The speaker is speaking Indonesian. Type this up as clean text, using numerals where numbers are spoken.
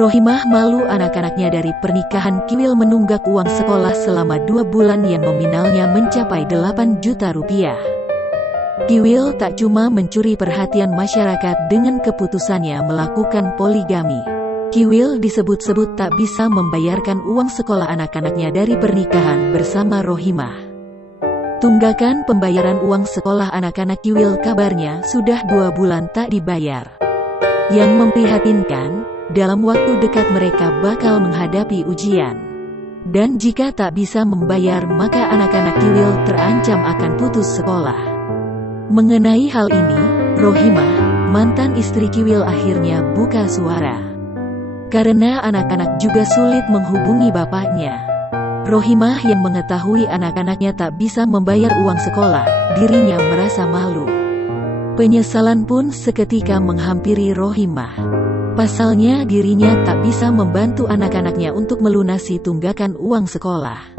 Rohimah malu anak-anaknya dari pernikahan Kiwil menunggak uang sekolah selama 2 bulan yang nominalnya mencapai 8 juta rupiah. Kiwil tak cuma mencuri perhatian masyarakat dengan keputusannya melakukan poligami. Kiwil disebut-sebut tak bisa membayarkan uang sekolah anak-anaknya dari pernikahan bersama Rohimah. Tunggakan pembayaran uang sekolah anak-anak Kiwil kabarnya sudah 2 bulan tak dibayar. Yang memprihatinkan, dalam waktu dekat mereka bakal menghadapi ujian. Dan jika tak bisa membayar maka anak-anak Kiwil terancam akan putus sekolah. Mengenai hal ini, Rohimah, mantan istri Kiwil akhirnya buka suara. Karena anak-anak juga sulit menghubungi bapaknya. Rohimah yang mengetahui anak-anaknya tak bisa membayar uang sekolah, dirinya merasa malu. Penyesalan pun seketika menghampiri Rohimah. Pasalnya dirinya tak bisa membantu anak-anaknya untuk melunasi tunggakan uang sekolah.